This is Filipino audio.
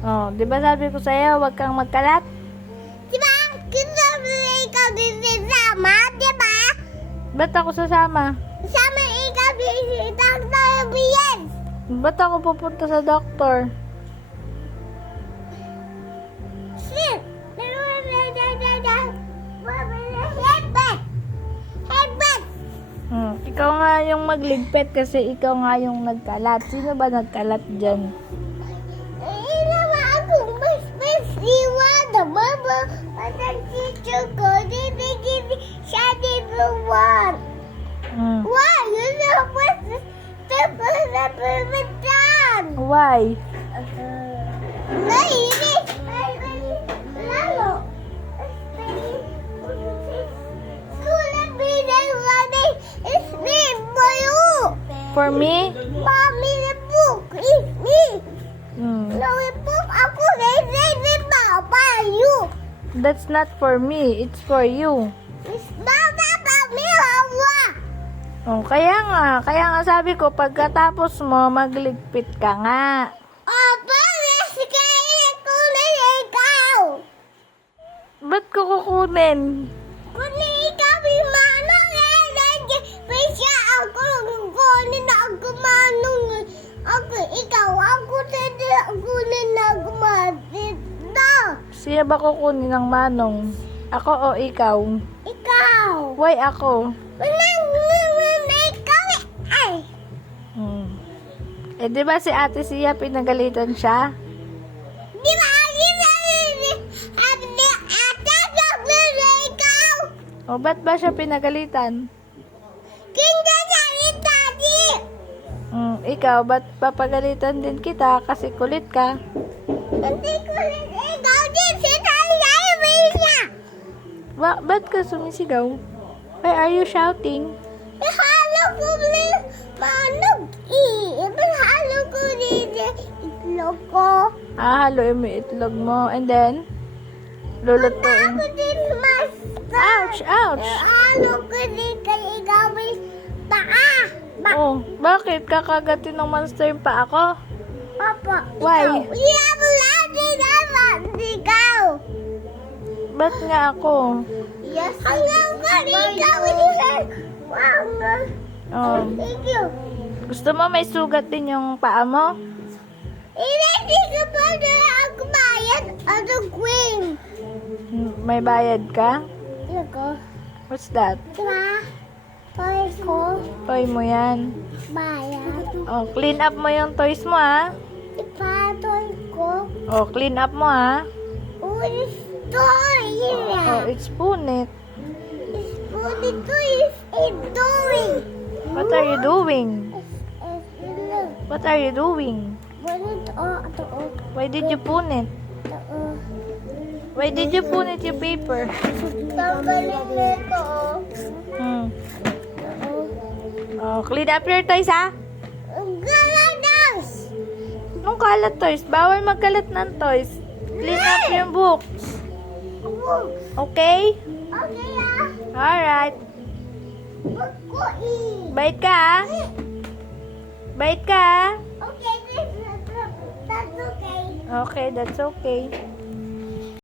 Oh, di ba sabi ko sa'yo, huwag kang magkalat? Diba? Gusto mo ikaw din sasama, diba? Ba't ako sasama? Sama ikaw din si Dr. Bian. Ba't ako pupunta sa doktor? Sit. Headband. Ikaw nga yung magligpit kasi ikaw nga yung nagkalat. Sino ba nagkalat dyan? Inawa akong mas iwan na mama. Patang teacher ko, bibigyan siya dito one. Why? You're supposed to step on the permission. Why? Nainis. Lalo. Sulat binang is me for you. For me? Mommy, the book is me. Hmm. No, the book ako na Papa, you. That's not for me. It's for you. It's Mama, Mami, Hawa. Oh, kaya nga sabi ko, pagkatapos mo, magligpit ka nga. Opa, nasikaya ko na ikaw. Ba't ko kukunin? Kunin ikaw yung manong may siya ako kunin na ako manong ako ikaw ako kunin na ako matit na. Sino ba kukunin ng manong? Ako o ikaw? Ikaw. Why ako? Ikaw ay. Eh, di ba si Ate Sia pinagalitan siya? Di ba ikaw? O, ba't ba siya pinagalitan? Kinda salita di. Ikaw, ba't papagalitan din kita kasi kulit ka? Hindi ko rin ikaw din sinasayawin niya. Ba't ka sumisigaw? Why are you shouting? Ihalo ko rin manog ihalo ko rin itlog ko. Haluin mo yung itlog mo and then lulutuin. Ako din mas. Ouch! Ouch! Ihalo ko din kay ikaw may paa. Oh, bakit? Kakagatin ng monster yung pa ako? Papa. Why? Ikaw lagi naman ikaw. Ba't nga ako? Yes. Hanggang ka ikaw din. Wow. Oh, Thank you. gusto mo may sugat din yung paa mo? Hindi ka ba na ako bayad ano queen? May bayad ka? Ito. What's that? Diba? Toy ko. Toy mo yan. Bayad. Oh, clean up mo yung toys mo, ha? Ipatoy ko. Oh, clean up mo, ha? Ulis toy. Oh, it's punit. Ito is doing. What are you doing? What are you doing? Why did you punit? Why did you punit your paper? Tanggalin na ito. Oh, clean up your toys, ha? Galadas. Anong kalat toys? Bawal magkalat ng toys. Clean up yung books. Okay? Okay ah. Alright. Bukuin. Bait ka, ha? Bait ka, ha? Okay, that's okay. Okay, that's okay.